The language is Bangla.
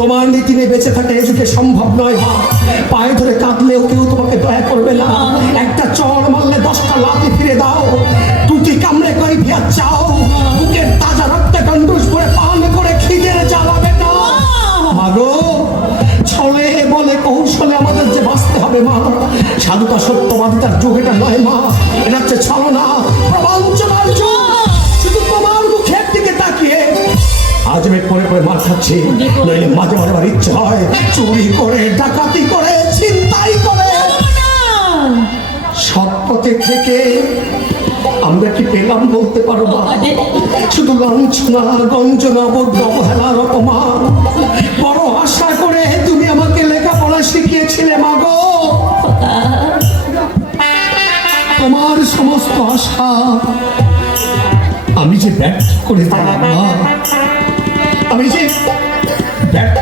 তোমার নীতি নিয়ে বেঁচে থাকা এ যুগে সম্ভব নয় মা। পায়ে ধরে কাঁদলেও কেউ তোমাকে দয়া করবে না। একটা চড় মারলে 10টা লাথি ফিরে দাও। টুটি কামড়ে কই ভিয়া চাও, বুকের তাজা রক্তে গন্ডুস করে পান করে খিদের জ্বালাবে না মাগো। ছলে বলে কৌশলে আমাদের যে বাঁচতে হবে মা। সাধুতা সত্যবাদিতার যুগ এটা নয় মা, এটা হচ্ছে ছলনা প্রবঞ্চনার যুগ। শুধু তোমার মুখের দিকে তাকিয়ে আজ আমি পরে পরে মার খাচ্ছি, নইলে মাঝে মাঝে আমার ইচ্ছে হয় চুরি করে, ডাকাতি করে, ছিনতাই করে। সৎ পথে থেকে আমরা কি পেলাম বলতে পারো না? শুধু লাঞ্ছনা, গঞ্জনা, বোধ, অবহেলার অপমান। বড় আশা করে তুমি আমাকে লেখাপড়া শিখিয়েছিলে মাগো। তোমার সমস্ত আশা আমি যে ব্যর্থ করে দিলাম মা, আমি যে ব্যর্থ